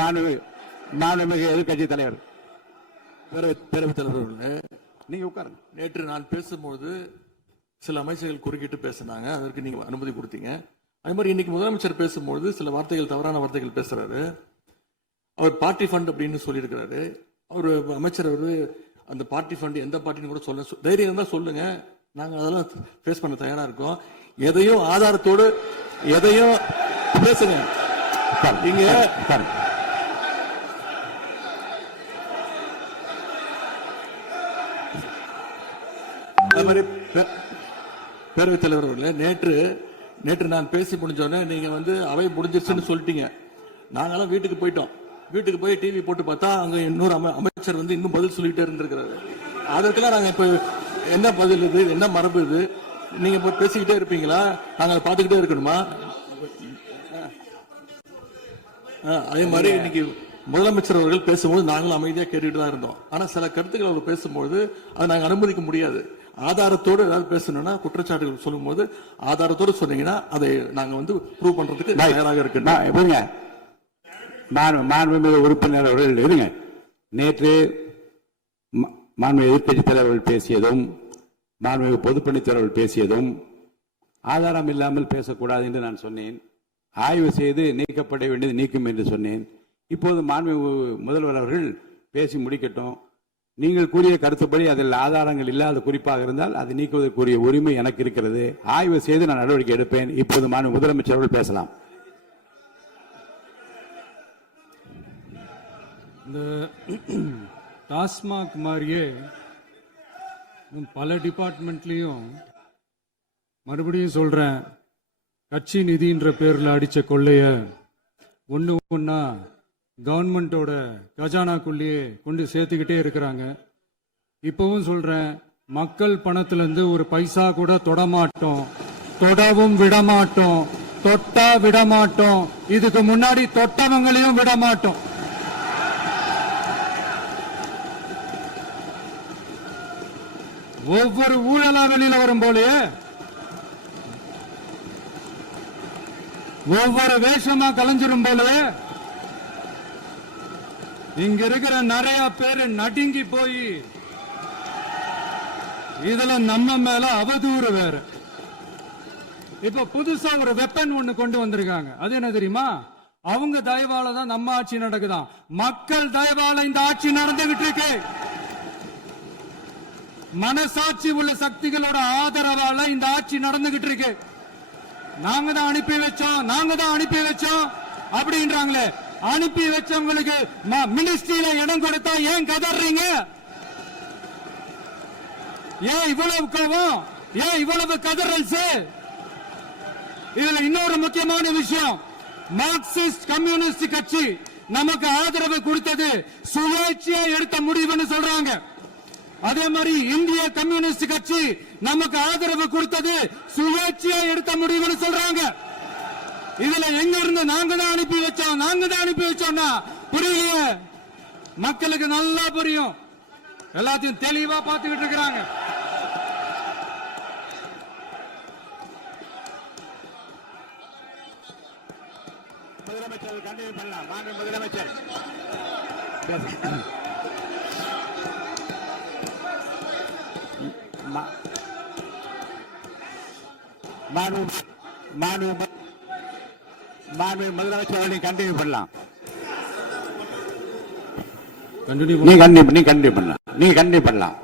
மாண்புமிகு எதிர்கட்சி தலைவர் பேரவைத் தலைவர், நீங்க உட்காருங்க. நேற்று நான் பேசும்போது சில அமைச்சர்கள் குறுக்கிட்டு பேசினாங்க, அதற்கு நீங்க அனுமதி கொடுத்தீங்க. அதே மாதிரி இன்னைக்கு முதலமைச்சர் பேசும்போது சில வார்த்தைகள், தவறான வார்த்தைகள் பேசுறாரு. அவர் பார்ட்டி ஃபண்ட் அப்படின்னு சொல்லியிருக்கிறாரு. அவர் அமைச்சர் அந்த பார்ட்டி ஃபண்ட் எந்த பார்ட்டின்னு கூட சொல்ல தைரியம் இருந்தா சொல்லுங்க, நாங்க அதெல்லாம் ஃபேஸ் பண்ண தயாரா இருக்கோம். எதையும் ஆதாரத்தோடு எதையும் பேசுங்க. நீங்க அது மாதிரி பேரவைத் தலைவர் அவர்களே, நேற்று நான் பேசி முடிஞ்சோடனே நீங்க அவை முடிஞ்சிருச்சுன்னு சொல்லிட்டீங்க. நாங்கெல்லாம் வீட்டுக்கு போயிட்டோம். வீட்டுக்கு போய் டிவி போட்டு பார்த்தா அங்க இன்னொரு அமைச்சர் இன்னும் பதில் சொல்லிட்டே இருந்திருக்கிறாரு. அதற்கெல்லாம் நாங்க இப்ப என்ன பதில் இது, என்ன மரபு இது? நீங்க இப்ப பேசிக்கிட்டே இருப்பீங்களா? நாங்க அதை பார்த்துக்கிட்டே இருக்கணுமா? அதே மாதிரி இன்னைக்கு முதலமைச்சர் அவர்கள் பேசும்போது நாங்களும் அமைதியா கேட்டுட்டு தான் இருந்தோம். ஆனா சில கருத்துக்கள் அவர் பேசும்போது அதை நாங்க அனுமதிக்க முடியாது. ஆதாரத்தோடு ஏதாவது பேசணும்னா, குற்றச்சாட்டுகள் சொல்லும் போது ஆதாரத்தோடு சொன்னீங்கன்னா அதை நாங்க ப்ரூவ் பண்றதுக்கு தயாராக இருக்கு. மாண்புமிகு உறுப்பினர் அவர்கள் இருங்க. நேற்று மாண்புமிகு எதிர்கட்சி தலைவர்கள் பேசியதும், மாண்புமிகு பொதுப்பணித் தலைவர்கள் பேசியதும் ஆதாரம் இல்லாமல் பேசக்கூடாது என்று நான் சொன்னேன். ஆய்வு செய்து நீக்கப்பட வேண்டியது நீக்கும் என்று சொன்னேன். இப்போது மாண்புமிகு முதல்வர் அவர்கள் பேசி முடிக்கட்டும். நீங்கள் கூறிய கருத்துப்படி அதில் ஆதாரங்கள் இல்லாத குறிப்பாக இருந்தால் அதை நீக்குவதற்குரிய உரிமை எனக்கு இருக்கிறது. ஆய்வு செய்து நான் நடவடிக்கை எடுப்பேன். இப்போது மாண்புமிகு முதலமைச்சர் அவர்கள் பேசலாம். இந்த டாஸ்மாக் மாதிரியே பல டிபார்ட்மெண்ட்லயும், மறுபடியும் சொல்றேன், கட்சி நிதின்ற பேர்ல அடிச்ச கொள்ளைய ஒன்னா கவர்மெண்டோட கஜானாக்குள்ளேயே கொண்டு சேர்த்துக்கிட்டே இருக்கிறாங்க. இப்பவும் சொல்றேன், மக்கள் பணத்துல இருந்து ஒரு பைசா கூட தொடமாட்டோம், தொடவும் விடமாட்டோம், தொட்டா விடமாட்டோம். இதுக்கு முன்னாடி தொட்டவங்களையும் விடமாட்டோம். ஒவ்வொரு ஊழலா வெளியில வரும் போலயே, ஒவ்வொரு வேஷமா கலைஞ்சிரும் போலயே இங்க இருக்கிற நிறைய பேரு நடுங்கி போய் இதுல நம்ம மேல அவதூறு வேற. இப்ப புதுசா ஒரு வெப்பன் ஒண்ணு கொண்டு வந்திருக்காங்க. அது என்ன தெரியுமா? அவங்க தயவால தான் நம்ம ஆட்சி நடக்குதான். மக்கள் தயவால இந்த ஆட்சி நடந்துகிட்டு இருக்கு. மனசாட்சி உள்ள சக்திகளோட ஆதரவால இந்த ஆட்சி நடந்துகிட்டு இருக்கு. நாங்க தான் அனுப்பி வச்சோம் அப்படின்றாங்களே. அனுப்பி வச்சவங்களுக்கு மினிஸ்ட்ரியில இடம் கொடுத்தா ஏன் கதறீங்க? ஏன் இவ்வளவு கோவம்? ஏன் இவ்வளவு கதறல்ஸ்? இதுல இன்னொரு முக்கியமான விஷயம், மார்க்சிஸ்ட் கம்யூனிஸ்ட் கட்சி நமக்கு ஆதரவு கொடுத்தது சுயேட்சையா எடுத்த முடிவுன்னு சொல்றாங்க. அதே மாதிரி இந்திய கம்யூனிஸ்ட் கட்சி நமக்கு ஆதரவு கொடுத்தது சுயேட்சையா எடுத்த முடிவுன்னு சொல்றாங்க. இதுல எங்க இருந்து நாங்க தான் அனுப்பி வச்சோம்னா புரியலையே. மக்களுக்கு நல்லா புரியும், எல்லாத்தையும் தெளிவா பார்த்துக்கிட்டு இருக்கிறாங்க. முதலமைச்சர் கண்டினியூ பண்ணலாம். மாண்பு முதலமைச்சர் முதலமைச்சர் கண்டினியூ பண்ணலாம். நீ கண்டினியூ பண்ணலாம்.